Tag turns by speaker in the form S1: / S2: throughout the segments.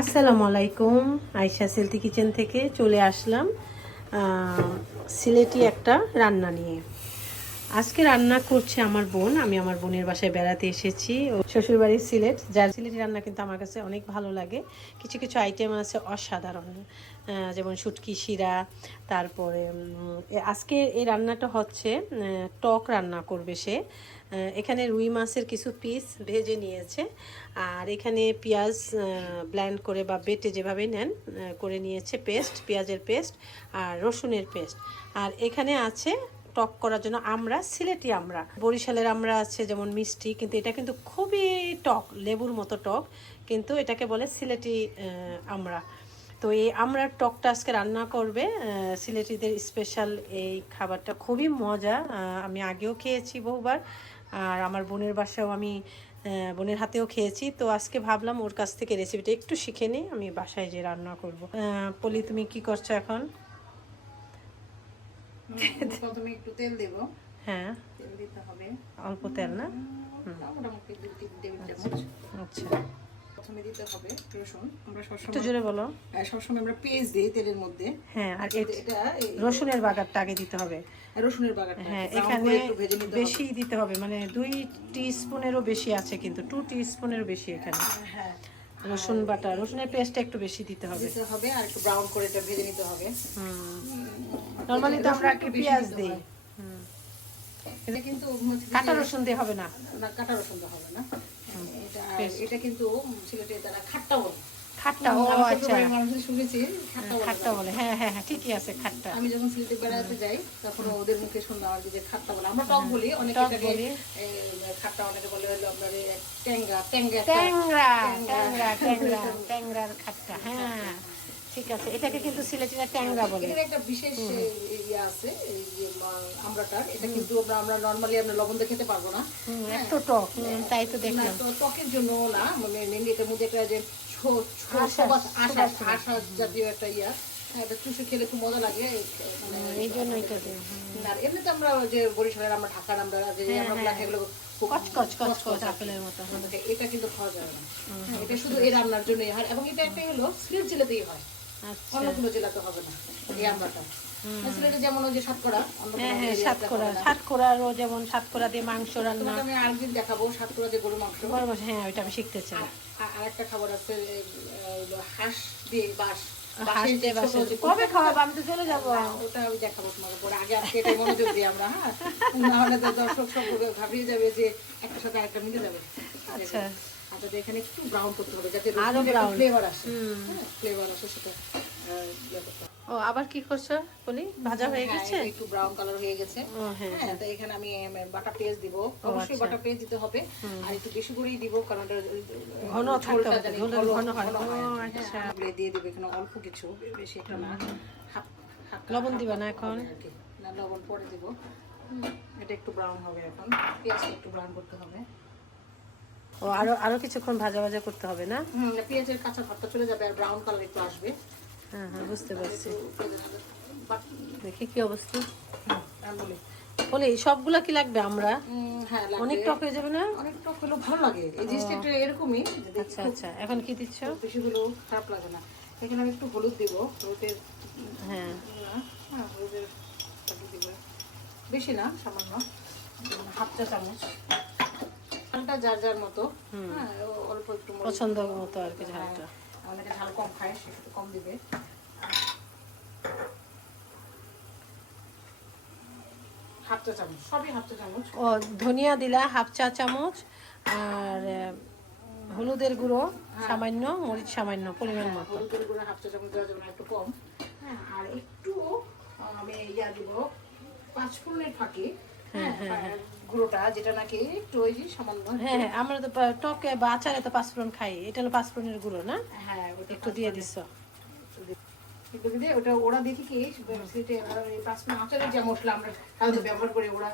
S1: আসসালামু আলাইকুম, আয়শা সেলতি কিচেন থেকে চলে আসলাম সিলেটি একটা রান্না নিয়ে। আজকে রান্না করছে আমার বোন, আমি আমার বোনের বাসায় বেড়াতে এসেছি। ও শ্বশুরবাড়ির সিলেট, যার সিলেটি রান্না কিন্তু আমার কাছে অনেক ভালো লাগে। কিছু কিছু আইটেম আছে অসাধারণ। যেমন শুটকি, শিরা, তারপরে আজকে এই রান্নাটা হচ্ছে টক রান্না করবে সে। এখানে রুই মাছের কিছু পিস ভেজে নিয়েছে, আর এখানে পেঁয়াজ ব্ল্যান্ড করে বা বেটে যেভাবে নেন করে নিয়েছে পেস্ট পেঁয়াজের পেস্ট আর রসুনের পেস্ট আর এখানে আছে টক করার জন্য আমরা, সিলেটি আমরা। বরিশালের আমরা আছে যেমন মিষ্টি, কিন্তু এটা কিন্তু খুবই টক, লেবুর মতো টক, কিন্তু এটাকে বলে সিলেটি আমরা। তো এই আমরা টকটা আজকে রান্না করবে সিলেটিদের স্পেশাল এই খাবারটা। খুবই মজা আমি আগেও খেয়েছি বহুবার আর আমার বোনের বাসাও আমি বোনের হাতেও খেয়েছি। তো আজকে ভাবলাম ওর কাছ থেকে রেসিপিটা একটু শিখে নিই আমি বাসায় যে রান্না করব। পলি তুমি কি করছ এখন?
S2: প্রথমে একটু তেল দেব।
S1: হ্যাঁ।
S2: তেল দিতে হবে।
S1: অল্প তেল না? আচ্ছা।
S2: প্রথমে দিতে হবে রসুন। আমরা
S1: একটু জোরে বলো।
S2: হ্যাঁ, সবসময় আমরা পেঁয়াজ দিই তেলের মধ্যে।
S1: হ্যাঁ আর
S2: এটা
S1: রসুনের বাগারটা আগে দিতে হবে।
S2: রসুনের বাগানটা
S1: হ্যাঁ এখানে। বেশি দিতে হবে মানে দুই স্পুনেরও বেশি আছে কিন্তু টু স্পুনেরও বেশি এখানে।
S2: হ্যাঁ
S1: রসুন বাটা রসুনের পেস্টটা একটু বেশি দিতে হবে।
S2: দিতে হবে আর একটু ব্রাউন করে এটা ভেজে নিতে হবে।
S1: নর্মালি তো আমরা
S2: একটু
S1: পেঁয়াজ দিই।
S2: হয়। এটা কিন্তু যে-
S1: রসুন দিয়ে হবে না।
S2: না কাঁটা রসুন তো হবে না। এটা কিন্তু সিলেটে তারা খাট্টা বলে।
S1: খাট্টা ও আচ্ছা।
S2: শুনেছি খাট্টা বলে
S1: হ্যাঁ হ্যাঁ হ্যাঁ ঠিকই আছে খাট্টা।
S2: আমি যখন সিলেটে বেড়াতে যাই তখন ওদের মুখে শুনলাম আর যে খাট্টা বলে। আমরা টক বলি অনেকে এটাকে খাট্টা অনেকে বলে হলো আপনার ট্যাংরা ট্যাংরা।
S1: ট্যাংরা
S2: ট্যাংরা
S1: ট্যাংরার খাট্টা হ্যাঁ। ঠিক আছে এটাকে কিন্তু সিলেটিরা ট্যাংরা বলে।
S2: একটা বিশেষ ইয়ে আছে এই যে এটা কিন্তু আমরা আমরা নর্মালি আমরা লবণ দিয়ে খেতে পারব না।
S1: এত টক তাই তো দেখলাম।
S2: ত্বকের জন্য না মানে মেনলি এটার মধ্যে একটা যে জাতীয় একটা ইয়া। হ্যাঁ, এটা চুষে খেলে খুব মজা লাগে। এই, মানে
S1: জন্য এটা
S2: আর এমনিতে আমরা যে বরিশালের আমরা ঢাকার আমরা যে
S1: হ্যাঁ,
S2: আমরা এগুলো এটা কিন্তু খাওয়া যাবে না। হ্যাঁ, এটা শুধু এই রান্নার জন্যই হয়। এবং এটা একটা হলো সিলেট জেলাতেই হয়। অন্য কোনো জেলাতে হবে না এই আমরাটা। সিলেটে যেমন ওই যে সাতকড়া অন্য কোনো
S1: হ্যাঁ হ্যাঁ যেমন দিয়ে মাংস রান্না।
S2: আমি আরেকদিন দেখাবো সাতকড়া গরু মাংস।
S1: হ্যাঁ ওইটা আমি শিখতে চাই।
S2: আর আরেকটা খাবার আছে হাঁস দিয়ে বাস
S1: কবে খাওয়াবো? আমি তো চলে যাব।
S2: ওটা আমি দেখাবো পরে। আগে আজকে এটা মনোযোগ দিই আমরা হ্যাঁ? নাহলে তো দর্শক সব ভাবিয়ে যাবে যে একটা সাথে আরেকটা মিলে যাবে।
S1: আচ্ছা।
S2: আচ্ছা এখানে একটু ব্রাউন করতে হবে যাতে
S1: আরও brown।
S2: ফ্লেভার আসে। হ্যাঁ ফ্লেভার আসে সেটা ইয়ে।
S1: ও আবার কি করছ বলি? ভাজা হয়ে
S2: হ্যাঁ,
S1: গেছে?
S2: একটু ব্রাউন কালার হয়ে গেছে।
S1: হ্যাঁ
S2: হ্যাঁ তো এখানে আমি বাটা পেঁয়াজ দিব। অবশ্যই
S1: আচ্ছা।
S2: বাটা পেঁয়াজ দিতে হবে। আর একটু বেশি করেই দিব কারণ
S1: ঘন থাকতে হবে, ঘন হয়। ও, আচ্ছা।
S2: হ্যাঁ, দিয়ে দিব এখানে অল্প কিছু বেশি একটা না।
S1: লবণ দিবা না এখন?
S2: না লবণ পরে দিব। এটা একটু ব্রাউন হবে এখন। পেঁয়াজটা একটু ব্রাউন করতে হবে।
S1: ও আরও আরও কিছুক্ষণ ভাজা ভাজা করতে হবে না?
S2: হুম পেঁয়াজের কাঁচা ভাতটা চলে যাবে আর ব্রাউন কালার একটু আসবে।
S1: হ্যাঁ হ্যাঁ বুঝতে পারছি। দেখি কি অবস্থা।
S2: বলি।
S1: বলি সবগুলা কি লাগবে আমরা?
S2: হ্যাঁ
S1: অনেক টক হয়ে যাবে না?
S2: অনেক টক হলেও ভালো লাগে। এই জিনিসটা একটু এরকমই
S1: আচ্ছা আচ্ছা এখন কি দিচ্ছ?
S2: বেশি হলেও খারাপ লাগে না। এখানে আমি একটু হলুদ দিব হলুদের
S1: হ্যাঁ।
S2: হ্যাঁ হলুদের দিব বেশি না সামান্য। হাফ চা চামচ। ঝালটা যার যার মতো হ্যাঁ অল্প একটু
S1: পছন্দ মতো আর কি ঝালটা।
S2: হ্যাঁ, অনেকে ঝাল কম খায় কম দিবে। হাফ চা চামচ সবই হাফ চা চামচ।
S1: ও ধনিয়া দিলা হাফ চা চামচ আর হলুদের গুঁড়ো সামান্য মরিচ সামান্য পরিমাণ মতো।
S2: হলুদের গুঁড়ো হাফ চা চামচ দেওয়া যাবে না একটু কম। হ্যাঁ আর একটু আমি ইয়া দিব পাঁচ ফোড়নের ফাঁকি হ্যাঁ গুঁড়োটা যেটা নাকি একটু ওই সামান্য
S1: হ্যাঁ হ্যাঁ আমরা তো টকে বা আচারে তো পাঁচফোড়ন খাই। এটা হলো পাঁচফোড়নের গুঁড়ো না?
S2: হ্যাঁ ওটা
S1: একটু দিয়ে
S2: একটু দিলে ওটা ওরা দেখি কি আচারের যে মশলা আমরা সাধারণত ব্যবহার করি ওরা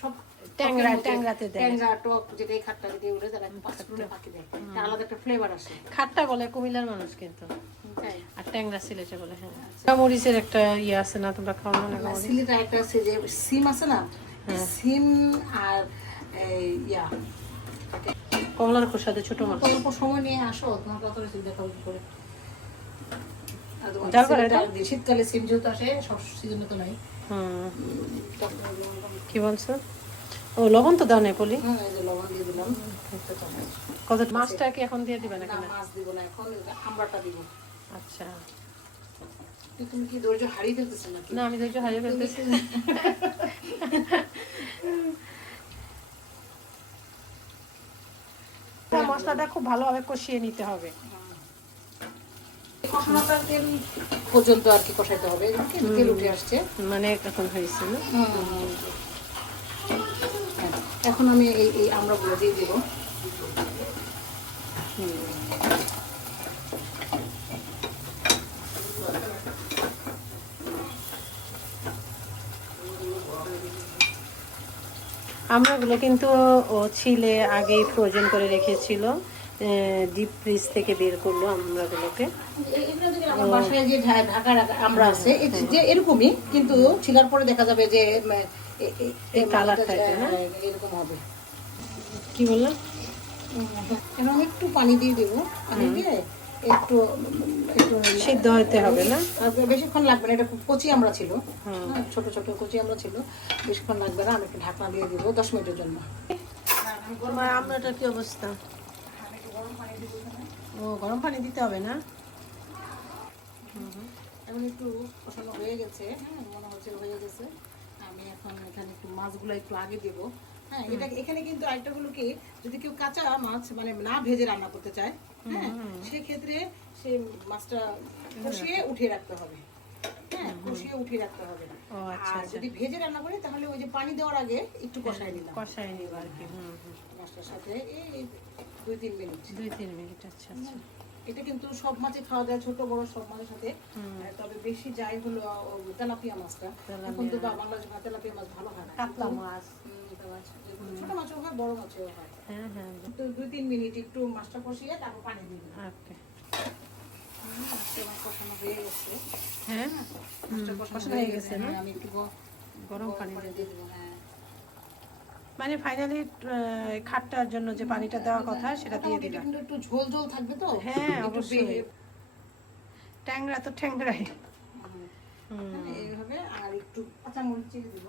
S2: সব
S1: ট্যাংরা- ট্যাংরাতে দেয়।
S2: ট্যাংরা টক যেটাই খাট্টা যেটাই ওটা তারা পাঁচ ফাঁকি দেয়। আলাদা একটা ফ্লেভার আসে।
S1: খাট্টা বলে কুমিল্লার মানুষ কিন্তু। আর ট্যাংরা সিলেটে বলে হ্যাঁ। মরিচের একটা ইয়ে আছে না তোমরা খাও না
S2: না, একটা আছে যে সিম আছে না। সিম আর ইয়া।
S1: কমলার সাথে ছোট মাছ
S2: অল্প সময় নিয়ে আসো তোমার কত কি করে শীতকালে- সিম যেহেতু আসে সব সিজনে তো নাই।
S1: কি বলছো? ও লবণ তো দাও নাই পলি?
S2: হ্যাঁ লবণ দিয়ে দিলাম। একটা
S1: কত মাছটা কি এখন দিয়ে দিবে
S2: না মাছ দিব না এখন আমড়াটা দিব।
S1: আচ্ছা।
S2: তুমি কি ধৈর্য হারিয়ে ফেলতেছো নাকি?
S1: না আমি দেখছি হারিয়ে ফেলতেছি। মশলাটা খুব ভালোভাবে কষিয়ে নিতে হবে।
S2: কষানোটা তেল পর্যন্ত আর কি কষাইতে হবে। তেল উঠে আসছে।
S1: মানে এখন হয়েছে না?
S2: হ্যাঁ, এখন আমি এই এই আমড়াগুলো দিয়ে দিব।
S1: আমরাগুলো কিন্তু ও ছিলে আগেই ফ্রোজেন করে রেখেছিল ডিপ ফ্রিজ থেকে বের করল আমরাগুলোকে
S2: আমার বাসায় যে ঢাকা রাখা আছে যে এরকমই কিন্তু ছিলার পরে দেখা যাবে যে
S1: এই কালারটা
S2: এরকম হবে।
S1: কি বললাম
S2: একটু পানি দিয়ে দেবো পানি দিয়ে একটু একটু
S1: সিদ্ধ হতে হবে না?
S2: বেশিক্ষণ লাগবে না এটা খুব কচি আমরা ছিল। হ্যাঁ, ছোট ছোট কচি আমরা ছিল। বেশিক্ষণ লাগবে না আমি একটু ঢাকনা দিয়ে দিব দশ মিনিটের জন্য।
S1: আমরাটার কি অবস্থা? ও গরম পানি দিতে হবে না?
S2: এখন একটু কষানো হয়ে গেছে হ্যাঁ মনে হচ্ছে হয়ে গেছে। আমি এখন এখানে একটু মাছগুলো একটু আগে দেবো। হ্যাঁ এটা এখানে কিন্তু আরেকটা হলো কি যদি কেউ কাঁচা মাছ মানে না ভেজে রান্না করতে চায় হ্যাঁ সেক্ষেত্রে সে মাছটা কষিয়ে উঠিয়ে রাখতে হবে। হ্যাঁ কষিয়ে উঠিয়ে রাখতে হবে।
S1: আচ্ছা
S2: আর যদি ভেজে রান্না করি তাহলে ওই যে পানি দেওয়ার আগে একটু কষাই নিলাম।
S1: কষাই নিব আর কি। হুম হুম।
S2: মাছটার সাথে এই দুই তিন মিনিট।
S1: দুই তিন মিনিট আচ্ছা আচ্ছা।
S2: এটা কিন্তু সব মাছে খাওয়া যায় ছোট বড় সব মাছের সাথে। তবে বেশি যাই হলো তেলাপিয়া মাছটা। এখন তো বাংলাদেশে তেলাপিয়া মাছ ভালো হয় না।
S1: কাতলা মাছ।
S2: মাছ, ছোট মাছও হয় বড় মাছও হয়
S1: হ্যাঁ হ্যাঁ।
S2: তো দুই তিন মিনিট একটু মাছটা কষিয়ে তারপর পানি দিয়ে
S1: ওকে।
S2: হুম, মাছটা আমার কষানো হয়ে গেছে।
S1: হ্যাঁ?
S2: কষানো হয়ে গেছে না? আমি একটু
S1: গরম পানি
S2: পানি দিয়ে দেবো হ্যাঁ।
S1: মানে ফাইনালি খাটটার জন্য যে পানিটা দেওয়ার কথা সেটা দিয়ে দিলাম।
S2: কিন্তু একটু ঝোল ঝোল থাকবে তো?
S1: হ্যাঁ অবশ্যই। ট্যাংরা তো ট্যাংরাই।
S2: এইভাবে আর একটু কাঁচামরিচ চিড়ে দিব।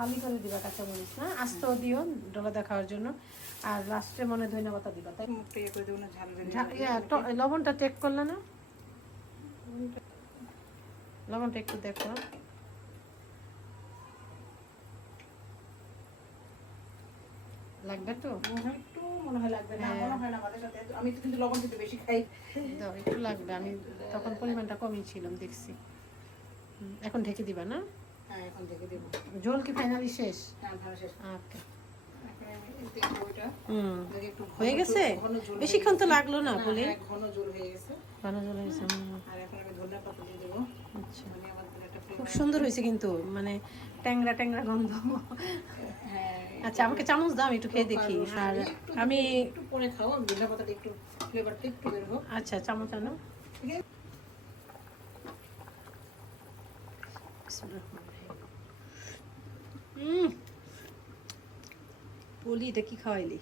S1: ভালো করে দিবা কাঁচামরিচ না? আস্তেও দিও ডলা দেখার জন্য। আর লাস্টে মনে ধনিয়া পাতা দিবা তাই
S2: ইয়ে
S1: লবণটা চেক করলে না? লবণটা একটু দেখো। লাগবে তো?
S2: একটু মনে হয় লাগবে না
S1: হ্যাঁ।
S2: মনে হয় না আমাদের সাথে আমি তো কিন্তু লবণ কিন্তু বেশি খাই।
S1: দাও একটু লাগবে আমি তখন পরিমাণটা কমই ছিলাম দেখছি। এখন ঢেকে দিবা না?
S2: হ্যাঁ এখন দেবো।
S1: কি ফাইনালি শেষ?
S2: হ্যাঁ ভালো
S1: ওকে
S2: ঘন
S1: হয়ে গেছে? বেশিক্ষণ তো লাগল না বলে
S2: হ্যাঁ, ঘন ঝোল হয়ে গেছে।
S1: ভালো জল হয়েছে হুম,
S2: আর এখন আমি ধনিয়া পাতা দিয়ে দেবো।
S1: আচ্ছা।
S2: মানে আমার
S1: খুব সুন্দর হয়েছে কিন্তু মানে ট্যাংরা ট্যাংরা গন্ধ।
S2: হ্যাঁ
S1: আচ্ছা আমাকে চামচ দাও আমি একটু খেয়ে দেখি। আর আমি
S2: একটু পরে খাও পাতাটা একটু ফ্লেভারটা একটু বের হোক।
S1: আচ্ছা চামচ আনো
S2: ঠিক আছে?
S1: হুম বলি এটা কি খাওয়াইলি?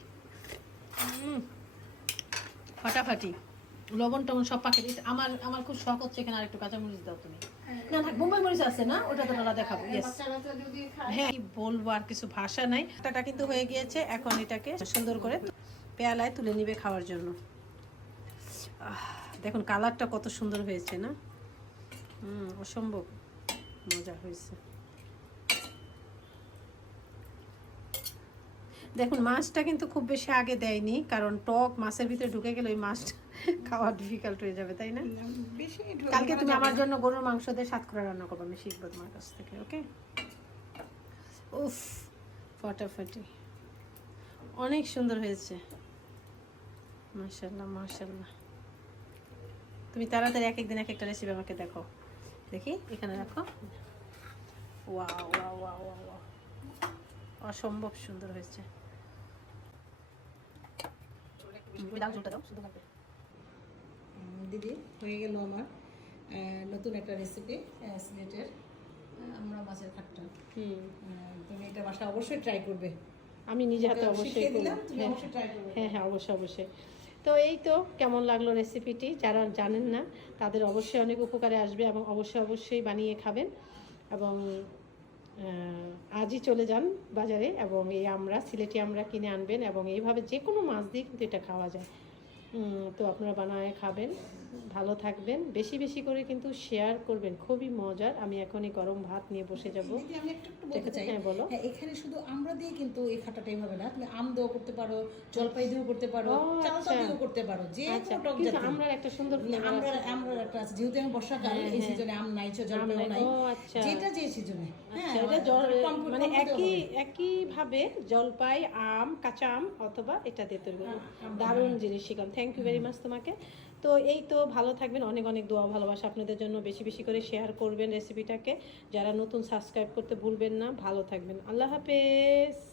S1: হুম। ফাটাফাটি। লবণ টবণ সব দিতে আমার আমার খুব শখ হচ্ছে এখানে আরেকটু কাঁচামরিচ দাও তুমি। না থাক বোম্বাই মরিচ আছে না? ওটা তো ওরা দেখাবো
S2: খায়।
S1: হ্যাঁ কি বলব আর কিছু ভাষা নাই। টাটা কিন্তু হয়ে গিয়েছে এখন এটাকে সুন্দর করে পেয়ালায় তুলে নিবে খাওয়ার জন্য। আহ, দেখুন কালারটা কত সুন্দর হয়েছে না? হুম অসম্ভব মজা হয়েছে। দেখুন মাছটা কিন্তু খুব বেশি আগে দেয়নি কারণ টক মাছের ভিতরে ঢুকে গেলে ওই মাছটা খাওয়া ডিফিকাল্ট হয়ে যাবে তাই না? কালকে তুমি আমার জন্য গরুর মাংস দিয়ে সাতক্ষীরা রান্না করব আমি শিখব তোমার কাছ থেকে ওকে উফ ফটাফটি। অনেক সুন্দর হয়েছে। মাশাল্লাহ মাশাল্লাহ তুমি তাড়াতাড়ি এক একদিন এক একটা রেসিপি আমাকে দেখো। দেখি এখানে রাখো। ওয়া ওয়া ওয়া ওয়া ওয়া অসম্ভব সুন্দর হয়েছে। দাও দাও শুধু
S2: দিদি হয়ে গেল আমার নতুন একটা রেসিপি সিলেটের আমরা মাছের খাট্টা। তুমি এটা বাসা অবশ্যই ট্রাই করবে।
S1: আমি নিজে হাতে অবশ্যই হ্যাঁ।
S2: অবশ্যই try করবে।
S1: হ্যাঁ হ্যাঁ অবশ্যই অবশ্যই। তো এই তো কেমন লাগল রেসিপিটি যারা জানেন না তাদের অবশ্যই অনেক উপকারে আসবে এবং অবশ্যই অবশ্যই বানিয়ে খাবেন। এবং আজই চলে যান বাজারে এবং এই আমরা সিলেটি আমরা কিনে আনবেন এবং এইভাবে যে কোনো মাছ দিয়ে কিন্তু এটা খাওয়া যায়। তো আপনারা বানায় খাবেন ভালো থাকবেন। বেশি বেশি করে কিন্তু শেয়ার করবেন খুবই মজার। আমি এখনই গরম ভাত নিয়ে বসে যাব।
S2: আমি একটু একটু বলতে চাই
S1: হ্যাঁ, বলো।
S2: হ্যাঁ, এখানে শুধু আমরা দিয়ে কিন্তু এই খাটাটা এইভাবে না। তুমি আম দিয়েও করতে পারো জলপাই দিয়েও করতে পারো চালতা
S1: আচ্ছা।
S2: দিয়েও করতে পারো যে
S1: আচ্ছা
S2: টক জাতীয়।
S1: আমরা একটা সুন্দর
S2: আমরা আমরা একটা আছে। যেহেতু আমি বর্ষাকাল
S1: হ্যাঁ,
S2: এই। সিজনে আম নাই জলপাইও
S1: নাই, আচ্ছা।
S2: যেটা যে সিজনে হ্যাঁ
S1: এটা জল মানে একই একই ভাবে জলপাই আম কাঁচা আম অথবা এটা দিয়ে তৈরি দারুণ জিনিস শিখাম থ্যাংক ইউ ভেরি মাচ তোমাকে। তো এই তো ভালো থাকবেন অনেক অনেক দোয়া ভালোবাসা আপনাদের জন্য। বেশি বেশি করে শেয়ার করবেন রেসিপিটাকে যারা নতুন সাবস্ক্রাইব করতে ভুলবেন না ভালো থাকবেন। আল্লাহ হাফেজ।